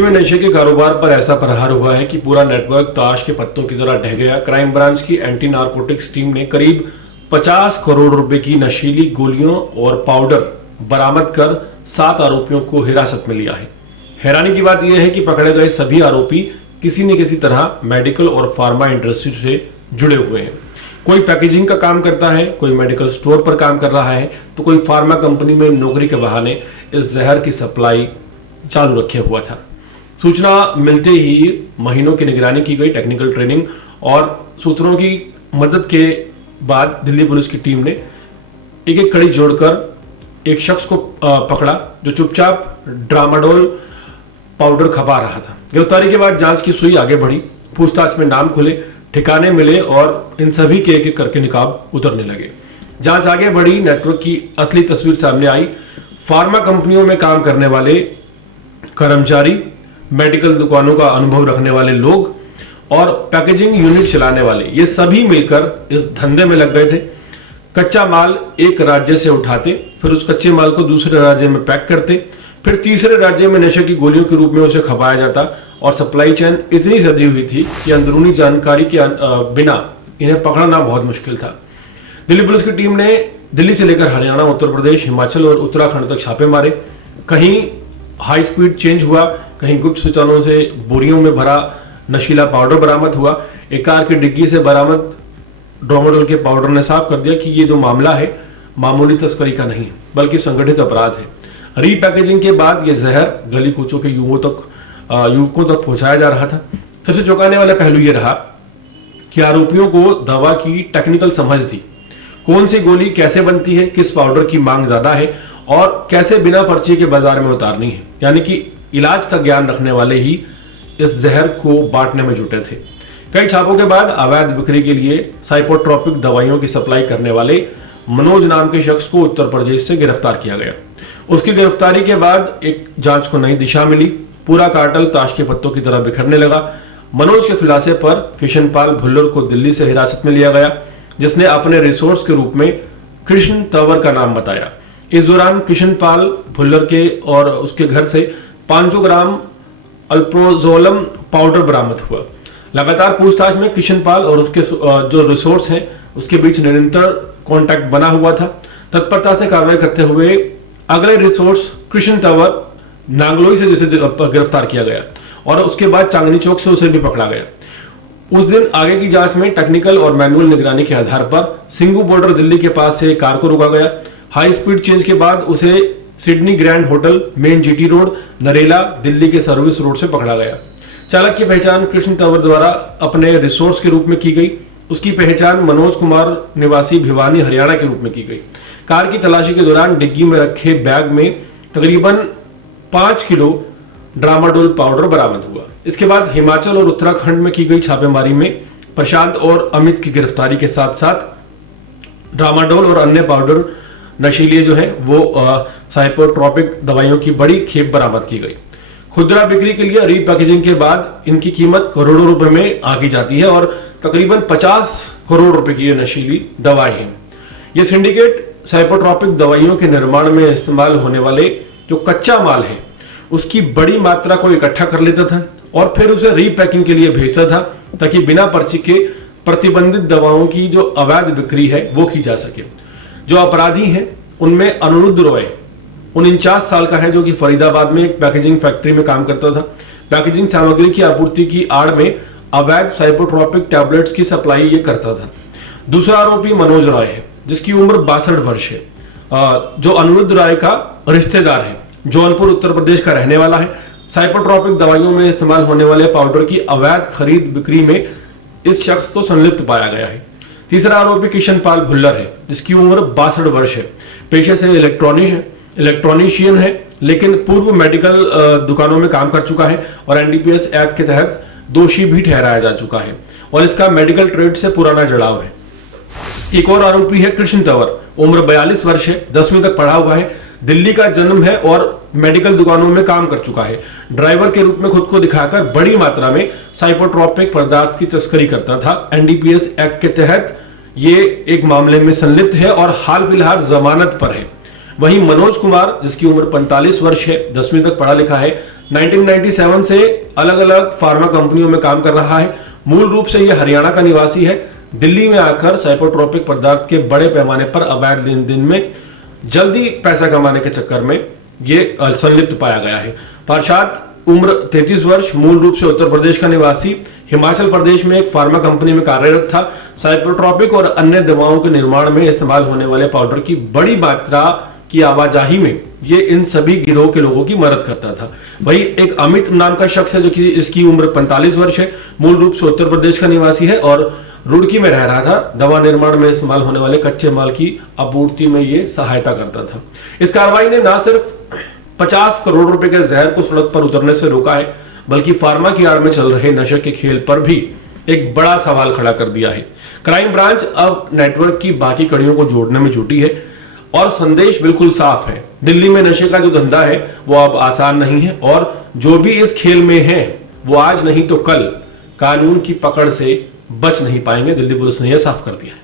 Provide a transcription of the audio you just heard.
में नशे के कारोबार पर ऐसा प्रहार हुआ है कि पूरा नेटवर्क ताश के पत्तों की तरह ढह गया। क्राइम ब्रांच की एंटी नारकोटिक्स टीम ने करीब 50 करोड़ रुपए की नशीली गोलियों और पाउडर बरामद कर 7 आरोपियों को हिरासत में लिया है। हैरानी की बात यह है कि पकड़े गए सभी आरोपी किसी न किसी तरह मेडिकल और फार्मा इंडस्ट्री से जुड़े हुए हैं। कोई पैकेजिंग का काम करता है, कोई मेडिकल स्टोर पर काम कर रहा है, तो कोई फार्मा कंपनी में नौकरी के बहाने इस जहर की सप्लाई चालू रखे हुआ था। सूचना मिलते ही महीनों की निगरानी की गई, टेक्निकल ट्रेनिंग और सूत्रों की मदद के बाद दिल्ली पुलिस की टीम ने एक एक कड़ी जोड़कर एक शख्स को पकड़ा जो चुपचाप ट्रामाडोल पाउडर खपा रहा था। गिरफ्तारी के बाद जांच की सुई आगे बढ़ी, पूछताछ में नाम खुले, ठिकाने मिले और इन सभी के एक एक करके निकाब उतरने लगे। जांच आगे बढ़ी, नेटवर्क की असली तस्वीर सामने आई। फार्मा कंपनियों में काम करने वाले कर्मचारी, मेडिकल दुकानों का अनुभव रखने वाले लोग और पैकेजिंग यूनिट चलाने वाले, ये सभी मिलकर इस धंधे में लग गए थे। कच्चा माल एक राज्य से उठाते, फिर उस कच्चे माल को दूसरे राज्य में पैक करते, फिर तीसरे राज्य में नशे की गोलियों के रूप में उसे खपाया जाता और सप्लाई चेन इतनी सदी हुई थी कि अंदरूनी जानकारी के बिना इन्हें पकड़ना बहुत मुश्किल था। दिल्ली पुलिस की टीम ने दिल्ली से लेकर हरियाणा, उत्तर प्रदेश, हिमाचल और उत्तराखंड तक छापे मारे। कहीं हाई स्पीड चेंज हुआ, कहीं गुप्त सूचनाओं से बोरियों में भरा नशीला पाउडर बरामद हुआ। एक कार की डिग्गी से बरामद ट्रामाडोल के पाउडर ने साफ कर दिया कि ये जो मामला है मामूली तस्करी का नहीं बल्कि संगठित अपराध है। रीपैकेजिंग के बाद ये जहर गली कूचों के युवकों तक पहुंचाया जा रहा था। सबसे चौंकाने वाला पहलू ये रहा कि आरोपियों को दवा की टेक्निकल समझ थी। कौन सी गोली कैसे बनती है, किस पाउडर की मांग ज्यादा है और कैसे बिना पर्ची के बाजार में उतारनी है, यानी कि इलाज का ज्ञान रखने वाले ही इस जहर को बांटने में जुटे थे। कई छापों के बाद अवैध बिक्री के लिए साइकोट्रोपिक दवाइयों की सप्लाई करने वाले मनोज नाम के शख्स को उत्तर प्रदेश से गिरफ्तार किया गया। उसकी गिरफ्तारी के बाद एक जांच को नई दिशा मिली। पूरा कार्टल ताश के पत्तों की तरह बिखरने लगा। मनोज के खुलासे पर किशनपाल भुल्लर को दिल्ली से हिरासत में लिया गया, जिसने अपने रिसोर्स के रूप में कृष्ण तंवर का नाम बताया। इस दौरान किशनपाल भुल्लर के और उसके घर से 500 ग्राम अल्प्रोजोलम पाउडर बरामद हुआ। लगातार पूछताछ में किशनपाल और उसके जो रिसोर्स हैं उसके बीच निरंतर कांटेक्ट बना हुआ था। तत्परता से कार्रवाई करते हुए अगले रिसोर्स कृष्ण तंवर नांगलोई से जिसे गिरफ्तार किया गया और उसके बाद चांदनी चौक से उसे भी पकड़ा गया। उस दिन आगे की जांच में टेक्निकल और मैनुअल निगरानी के आधार पर सिंगू बॉर्डर दिल्ली के पास से कार को रोका गया। हाई स्पीड चेंज के बाद उसे Sydney grand hotel, main GT road, Narela, Delhi के सर्विस रोड से पकड़ा गया। चालक की पहचान कृष्ण तंवर द्वारा अपने रिसोर्स के रूप में की गई। उसकी पहचान मनोज कुमार निवासी भिवानी, हरियाणा के रूप में की गई। कार की तलाशी के दौरान डिग्गी में रखे बैग में तकरीबन 5 किलो ट्रामाडोल पाउडर बरामद हुआ। इसके बाद हिमाचल और उत्तराखंड में की गई छापेमारी में प्रशांत और अमित की गिरफ्तारी के साथ साथ ट्रामाडोल और अन्य पाउडर नशीले जो है वो साइकोट्रोपिक दवाइयों की बड़ी खेप बरामद की गई। खुदरा बिक्री के लिए रीपैकेजिंग के बाद इनकी कीमत करोड़ों रुपए में आकी जाती है और तकरीबन 50 करोड़ रुपए की ये नशीली दवाएं हैं। ये सिंडिकेट साइकोट्रोपिक दवाइयों के निर्माण में इस्तेमाल होने वाले जो कच्चा माल है उसकी बड़ी मात्रा को इकट्ठा कर लेता था और फिर उसे रीपैकिंग के लिए भेजता था ताकि बिना पर्ची के प्रतिबंधित दवाओं की जो अवैध बिक्री है वो की जा सके। जो अपराधी हैं उनमें अनिरुद्ध रॉय 49 साल का है, जो कि फरीदाबाद में एक पैकेजिंग फैक्ट्री में काम करता था। पैकेजिंग सामग्री की आपूर्ति की आड़ में अवैध साइकोट्रोपिक टैबलेट्स की सप्लाई ये करता था। दूसरा आरोपी मनोज राय है, जिसकी उम्र 62 वर्ष है, जो अनिरुद्ध राय का रिश्तेदार है, जौनपुर उत्तर प्रदेश का रहने वाला है। साइकोट्रोपिक दवाइयों में इस्तेमाल होने वाले पाउडर की अवैध खरीद बिक्री में इस शख्स को संलिप्त पाया गया है। तीसरा आरोपी किशनपाल भुल्लर है, जिसकी उम्र 62 वर्ष है, पेशे से इलेक्ट्रॉनिशियन है, लेकिन पूर्व मेडिकल दुकानों में काम कर चुका है और एनडीपीएस एक्ट के तहत दोषी भी ठहराया जा चुका है और इसका मेडिकल ट्रेड से पुराना जुड़ाव है। एक और आरोपी है कृष्ण तंवर, उम्र 42 वर्ष है, 10वीं तक पढ़ा हुआ है, दिल्ली का जन्म है और मेडिकल दुकानों में काम कर चुका है। ड्राइवर के रूप में खुद को दिखाकर बड़ी मात्रा में साइकोट्रोपिक पदार्थ की तस्करी करता था। एनडीपीएस एक्ट के तहत ये एक मामले में संलिप्त है और हाल फिलहाल जमानत पर है। वहीं मनोज कुमार, जिसकी उम्र 45 वर्ष है, 10वीं तक पढ़ा लिखा है, 1997 से अलग अलग फार्मा कंपनियों में काम कर रहा है। मूल रूप से यह हरियाणा का निवासी है। दिल्ली में आकर साइकोट्रोपिक पदार्थ के बड़े पैमाने पर अवैध लेन देन में जल्दी पैसा कमाने के चक्कर में ये संलिप्त पाया गया है। पार्षद उम्र 33 वर्ष, मूल रूप से उत्तर प्रदेश का निवासी, हिमाचल प्रदेश में एक फार्मा कंपनी में कार्यरत था। साइकोट्रोपिक और अन्य दवाओं के निर्माण में इस्तेमाल होने वाले पाउडर की बड़ी मात्रा की आवाजाही में ये इन सभी गिरोह के लोगों की मदद करता था। वही एक अमित नाम का शख्स है जो कि इसकी उम्र 45 वर्ष है, मूल रूप से उत्तर प्रदेश का निवासी है और रुड़की में रह रहा था। दवा निर्माण में इस्तेमाल होने वाले कच्चे माल की आपूर्ति में ये सहायता करता था। इस कार्रवाई ने न सिर्फ 50 करोड़ रुपए के जहर को सड़क पर उतरने से रोका है, बल्कि फार्मा की आड़ में चल रहे नशे के खेल पर भी एक बड़ा सवाल खड़ा कर दिया है। क्राइम ब्रांच अब नेटवर्क की बाकी कड़ियों को जोड़ने में जुटी है और संदेश बिल्कुल साफ है। दिल्ली में नशे का जो धंधा है वो अब आसान नहीं है और जो भी इस खेल में है वो आज नहीं तो कल कानून की पकड़ से बच नहीं पाएंगे। दिल्ली पुलिस ने यह साफ कर दिया है।